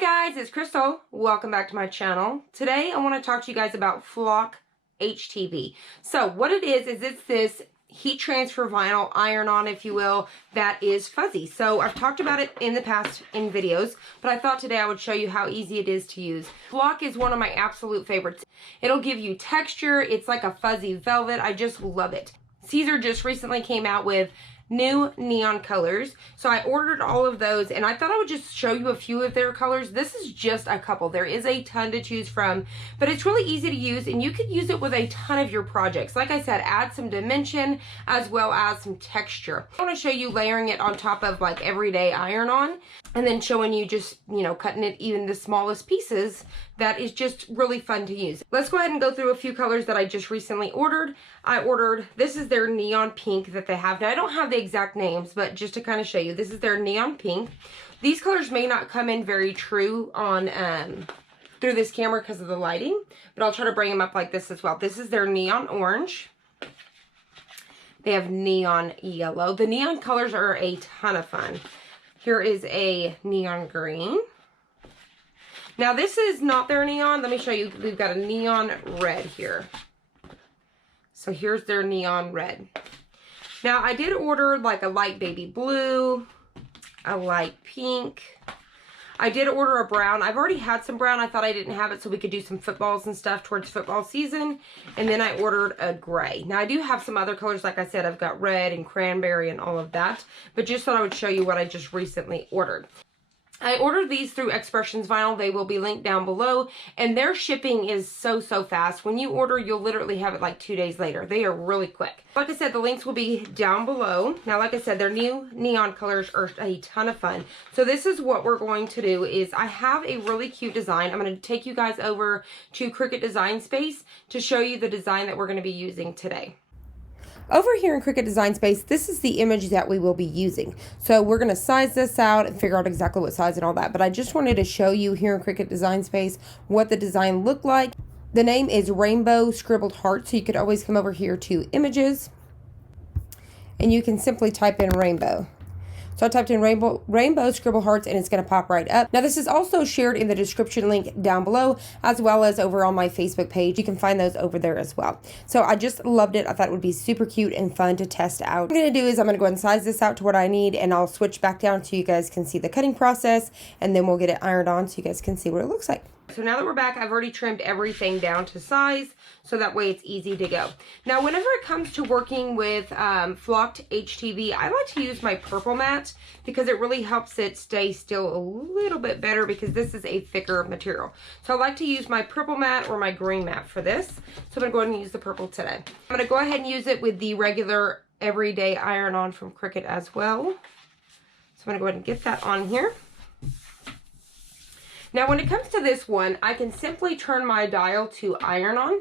guys, it's Crystal. Welcome back to my channel. Today I want to talk to you guys about Flock HTV. So what it is it's this heat transfer vinyl, iron-on if you will, that is fuzzy. So I've talked about it in the past in videos, but I thought today I would show you how easy it is to use. Flock is one of my absolute favorites. It'll give you texture. It's like a fuzzy velvet. I just love it. Siser just recently came out with new neon colors, so I ordered all of those, and I thought I would just show you a few of their colors. This is just a couple. There is a ton to choose from, but it's really easy to use, and you could use it with a ton of your projects. Like I said, add some dimension as well as some texture. I want to show you layering it on top of like everyday iron-on, and then showing you just, you know, cutting it even the smallest pieces. That is just really fun to use. Let's go ahead and go through a few colors that I just recently ordered. This is their neon pink that they have. Now, I don't have the exact names, but just to kind of show you, this is their neon pink. These colors may not come in very true on through this camera because of the lighting, but I'll try to bring them up like this as well. This is their neon orange. They have neon yellow. The neon colors are a ton of fun. Here is a neon green. Now, this is not their neon. Let me show you. We've got a neon red here. So here's their neon red. Now, I did order like a light baby blue, a light pink. I did order a brown. I've already had some brown. I thought I didn't have it so we could do some footballs and stuff towards football season. And then I ordered a gray. Now, I do have some other colors. Like I said, I've got red and cranberry and all of that. But just thought I would show you what I just recently ordered. I ordered these through Expressions Vinyl. They will be linked down below, and their shipping is so fast. When you order, you'll literally have it like 2 days later. They are really quick. Like I said, the links will be down below. Now, like I said, their new neon colors are a ton of fun. So this is what we're going to do is I have a really cute design. I'm going to take you guys over to Cricut Design Space to show you the design that we're going to be using today. Over here in Cricut Design Space, this is the image that we will be using. So we're going to size this out and figure out exactly what size and all that. But I just wanted to show you here in Cricut Design Space what the design looked like. The name is Rainbow Scribbled Heart, so you could always come over here to Images, and you can simply type in rainbow. So I typed in rainbow scribble hearts, and it's going to pop right up. Now, this is also shared in the description link down below, as well as over on my Facebook page. You can find those over there as well. So I just loved it. I thought it would be super cute and fun to test out. What I'm going to do is I'm going to go ahead and size this out to what I need, and I'll switch back down so you guys can see the cutting process, and then we'll get it ironed on so you guys can see what it looks like. So now that we're back, I've already trimmed everything down to size, so that way it's easy to go. Now, whenever it comes to working with Flock HTV, I like to use my purple mat because it really helps it stay still a little bit better because this is a thicker material. So I like to use my purple mat or my green mat for this. So I'm going to go ahead and use the purple today. I'm going to go ahead and use it with the regular everyday iron-on from Cricut as well. So I'm going to go ahead and get that on here. Now, when it comes to this one, I can simply turn my dial to iron-on,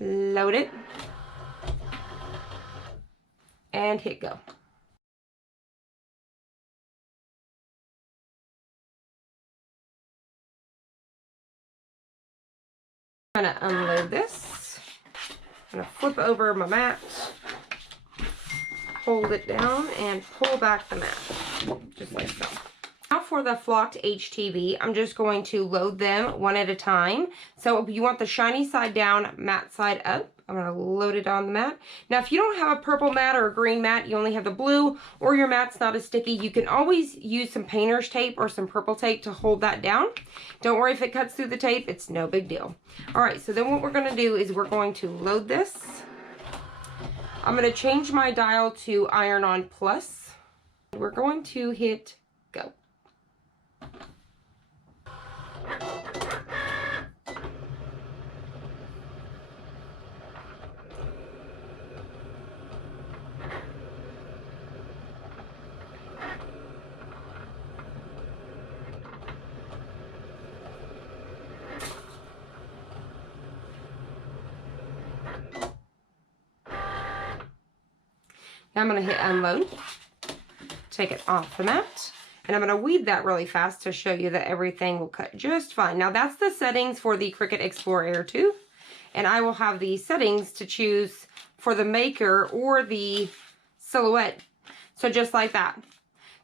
load it, and hit go. I'm going to unload this. I'm going to flip over my mat, hold it down, and pull back the mat, just like so. Now for the Flock HTV, I'm just going to load them one at a time. So you want the shiny side down, matte side up. I'm going to load it on the mat. Now, if you don't have a purple mat or a green mat, you only have the blue, or your mat's not as sticky, you can always use some painter's tape or some purple tape to hold that down. Don't worry if it cuts through the tape, it's no big deal. All right, so then what we're going to do is we're going to load this. I'm going to change my dial to iron-on plus. We're going to hit go. Now I'm going to hit unload, take it off the mat, and I'm going to weed that really fast to show you that everything will cut just fine. Now that's the settings for the Cricut Explore Air 2, and I will have the settings to choose for the maker or the silhouette. So just like that.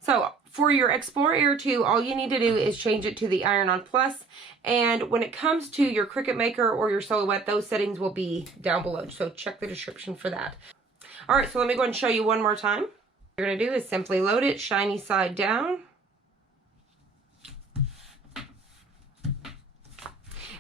So For your Explorer Air 2, all you need to do is change it to the Iron-On Plus. And when it comes to your Cricut Maker or your Silhouette, those settings will be down below. So check the description for that. All right, so let me go ahead and show you one more time. What you're going to do is simply load it, shiny side down.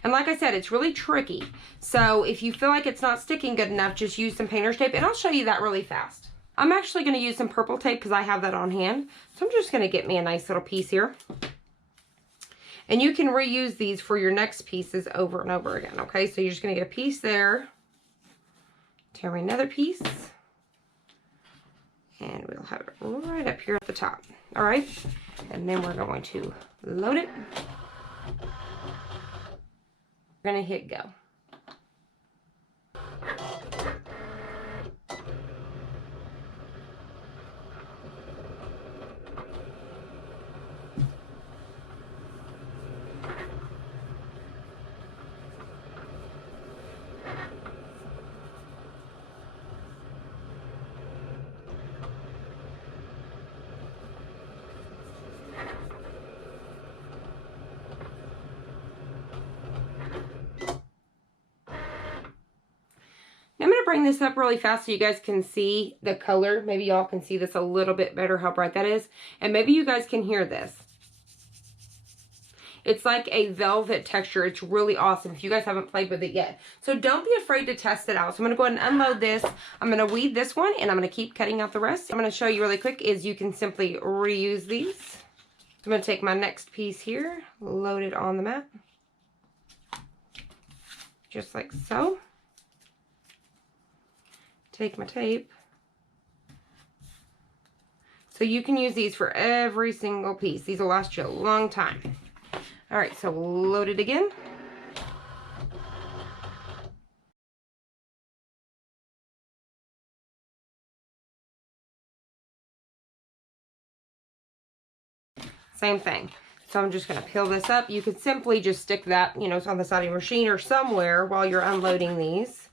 And like I said, it's really tricky. So if you feel like it's not sticking good enough, just use some painter's tape, and I'll show you that really fast. I'm actually going to use some purple tape because I have that on hand. So I'm just going to get me a nice little piece here. And you can reuse these for your next pieces over and over again, okay? So you're just going to get a piece there. Tear me another piece. And we'll have it right up here at the top. All right? And then we're going to load it. We're going to hit go. I'm going to bring this up really fast so you guys can see the color. Maybe y'all can see this a little bit better, how bright that is. And maybe you guys can hear this. It's like a velvet texture. It's really awesome if you guys haven't played with it yet. So don't be afraid to test it out. So I'm going to go ahead and unload this. I'm going to weed this one and I'm going to keep cutting out the rest. I'm going to show you really quick is you can simply reuse these. So I'm going to take my next piece here, load it on the mat. Just like so. Take my tape. So you can use these for every single piece. These will last you a long time. All right, so load it again. Same thing. So I'm just going to peel this up. You could simply just stick that, you know, on the side of your machine or somewhere while you're unloading these.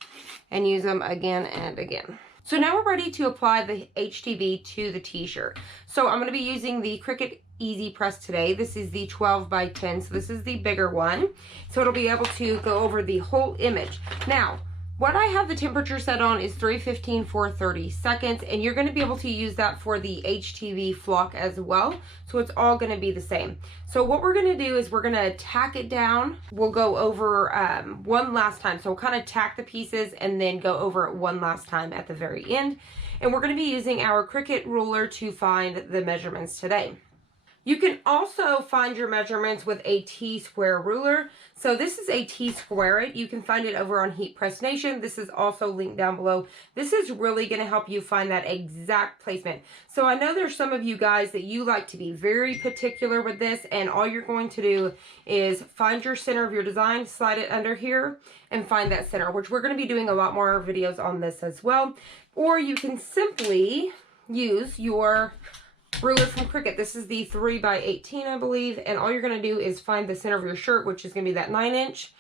And use them again and again. So now we're ready to apply the HTV to the t-shirt. So I'm going to be using the Cricut Easy Press today. This is the 12 by 10, so this is the bigger one. So it'll be able to go over the whole image. Now, what I have the temperature set on is 315 for 30 seconds, and you're going to be able to use that for the HTV flock as well. So it's all going to be the same. So what we're going to do is we're going to tack it down. We'll go over one last time. So we'll kind of tack the pieces and then go over it one last time at the very end. And we're going to be using our Cricut ruler to find the measurements today. You can also find your measurements with a T-square ruler. So this is a T-square it. You can find it over on Heat Press Nation. This is also linked down below. This is really going to help you find that exact placement. So I know there's some of you guys that you like to be very particular with this, and all you're going to do is find your center of your design, slide it under here, and find that center, which we're going to be doing a lot more videos on this as well. Or you can simply use your ruler from Cricut. This is the 3 by 18, I believe, and all you're going to do is find the center of your shirt, which is going to be that 9-inch,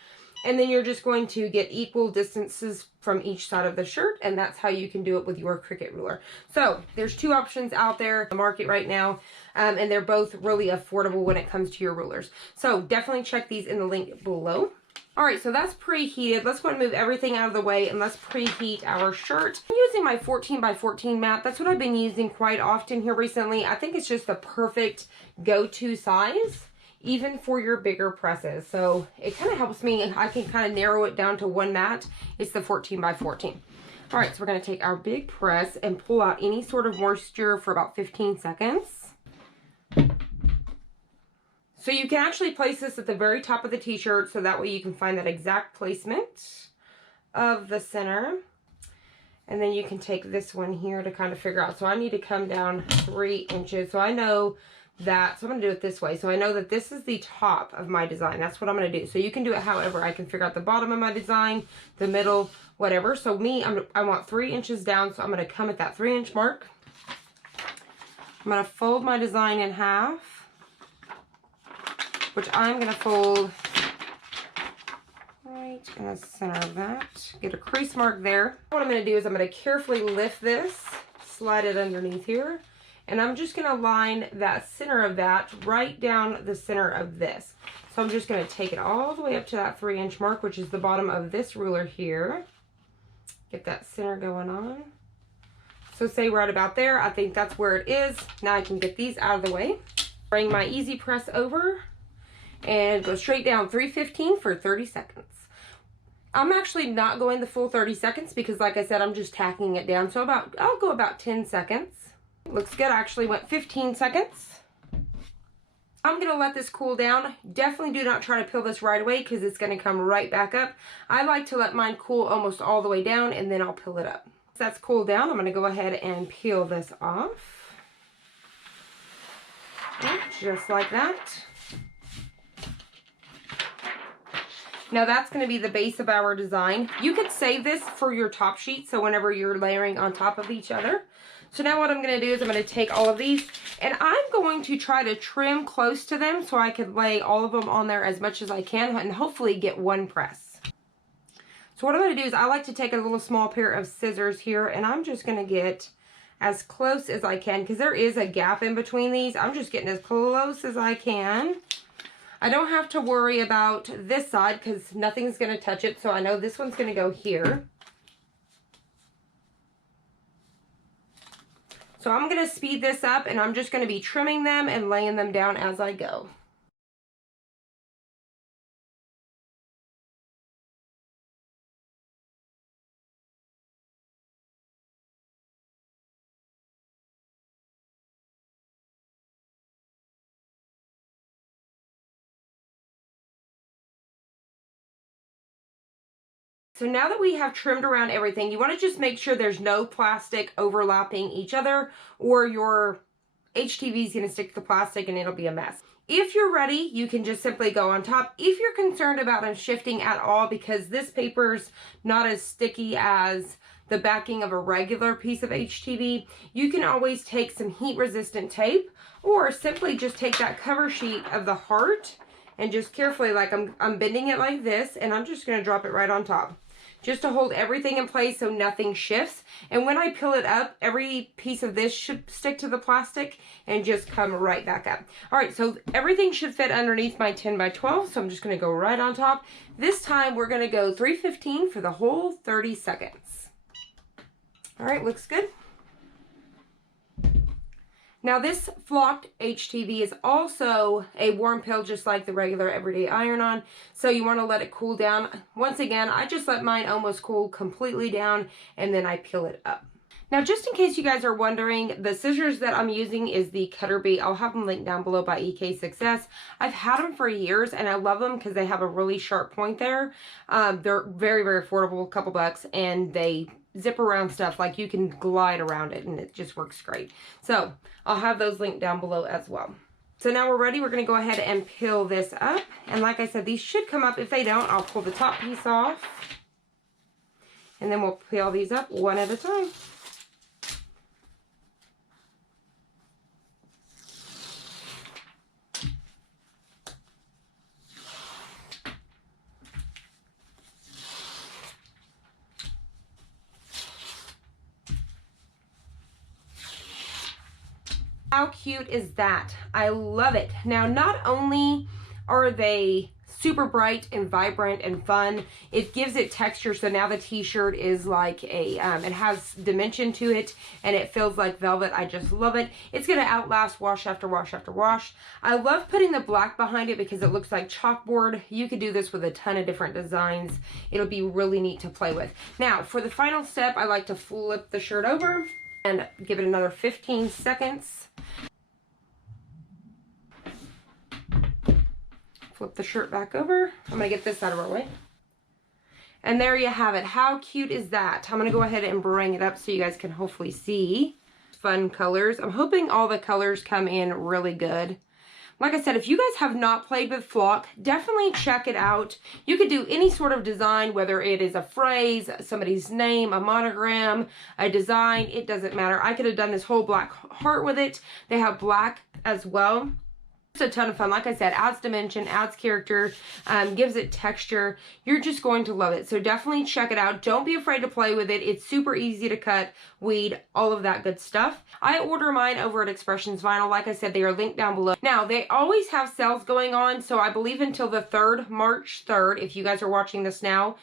and then you're just going to get equal distances from each side of the shirt, and that's how you can do it with your Cricut ruler. So there's two options out there in the market right now, and they're both really affordable when it comes to your rulers. So definitely check these in the link below. All right, so that's preheated. Let's go and move everything out of the way and let's preheat our shirt. I'm using my 14 by 14 mat. That's what I've been using quite often here recently. I think it's just the perfect go-to size, even for your bigger presses. So it kind of helps me. I can kind of narrow it down to one mat. It's the 14 by 14. All right, so we're going to take our big press and pull out any sort of moisture for about 15 seconds. So you can actually place this at the very top of the t-shirt so that way you can find that exact placement of the center. And then you can take this one here to kind of figure out. So I need to come down 3 inches. So I know that, so I'm going to do it this way. So I know that this is the top of my design. That's what I'm going to do. So you can do it however. I can figure out the bottom of my design, the middle, whatever. So me, I want 3 inches down. So I'm going to come at that 3-inch mark. I'm going to fold my design in half, which I'm going to fold right in the center of that. Get a crease mark there. What I'm going to do is I'm going to carefully lift this, slide it underneath here, And I'm just going to line that center of that right down the center of this. So I'm just going to take it all the way up to that 3-inch mark, which is the bottom of this ruler here. Get that center going on. So say right about there. I think that's where it is. Now I can get these out of the way. Bring my easy press over and go straight down 315 for 30 seconds. I'm actually not going the full 30 seconds because, like I said, I'm just tacking it down. So I'll go about 10 seconds. Looks good. I actually went 15 seconds. I'm going to let this cool down. Definitely do not try to peel this right away because it's going to come right back up. I like to let mine cool almost all the way down and then I'll peel it up. Once that's cooled down, I'm going to go ahead and peel this off. Just like that. Now that's going to be the base of our design. You could save this for your top sheet, so whenever you're layering on top of each other. So now what I'm going to do is I'm going to take all of these and I'm going to try to trim close to them so I could lay all of them on there as much as I can and hopefully get one press. So what I'm going to do is I like to take a little small pair of scissors here and I'm just going to get as close as I can because there is a gap in between these. I'm just getting as close as I can. I don't have to worry about this side because nothing's going to touch it. So I know this one's going to go here. So I'm going to speed this up and I'm just going to be trimming them and laying them down as I go. So now that we have trimmed around everything, you want to just make sure there's no plastic overlapping each other or your HTV is going to stick to the plastic and it'll be a mess. If you're ready, you can just simply go on top. If you're concerned about them shifting at all because this paper's not as sticky as the backing of a regular piece of HTV, you can always take some heat resistant tape or simply just take that cover sheet of the heart and just carefully, like I'm bending it like this and I'm just going to drop it right on top. Just to hold everything in place so nothing shifts. And when I peel it up, every piece of this should stick to the plastic and just come right back up. All right, so everything should fit underneath my 10 by 12, so I'm just gonna go right on top. This time we're gonna go 315 for the whole 30 seconds. All right, looks good. Now this flocked HTV is also a warm peel just like the regular everyday iron-on, so you want to let it cool down. Once again, I just let mine almost cool completely down and then I peel it up. Now just in case you guys are wondering, the scissors that I'm using is the Cutter Bee. I'll have them linked down below by EK Success. I've had them for years and I love them because they have a really sharp point there. They're very, very affordable, a couple bucks, and they zip around stuff, like you can glide around it and it just works great. So I'll have those linked down below as well. So now we're ready. We're going to go ahead and peel this up. And like I said, these should come up. If they don't, I'll pull the top piece off. And then we'll peel these up one at a time. How cute is that? I love it. Now, not only are they super bright and vibrant and fun, it gives it texture. So now the t-shirt is like a, it has dimension to it and it feels like velvet. I just love it. It's going to outlast wash after wash after wash. I love putting the black behind it because it looks like chalkboard. You could do this with a ton of different designs. It'll be really neat to play with. Now, for the final step, I like to flip the shirt over and give it another 15 seconds. Flip the shirt back over. I'm going to get this out of our way. And there you have it. How cute is that? I'm going to go ahead and bring it up so you guys can hopefully see. Fun colors. I'm hoping all the colors come in really good. Like I said, if you guys have not played with Flock, definitely check it out. You could do any sort of design, whether it is a phrase, somebody's name, a monogram, a design, it doesn't matter. I could have done this whole black heart with it. They have black as well. It's a ton of fun. Like I said, adds dimension, adds character, gives it texture. You're just going to love it. So definitely check it out. Don't be afraid to play with it. It's super easy to cut, weed, all of that good stuff. I order mine over at Expressions Vinyl. Like I said, they are linked down below. Now, they always have sales going on, so I believe until the 3rd, March 3rd, if you guys are watching this now,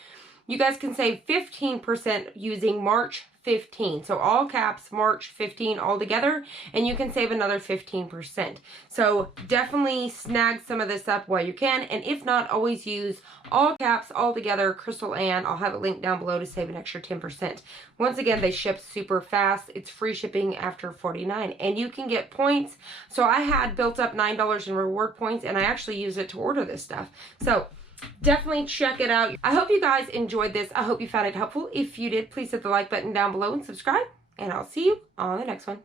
you guys can save 15% using March 15. So all caps, March 15 all together, and you can save another 15%. So definitely snag some of this up while you can, and if not, always use all caps all together, CrystalAnn. I'll have it linked down below to save an extra 10%. Once again, they ship super fast. It's free shipping after $49, and you can get points. So I had built up $9 in reward points, and I actually use it to order this stuff. So definitely check it out. I hope you guys enjoyed this. I hope you found it helpful. If you did, please hit the like button down below and subscribe. And I'll see you on the next one.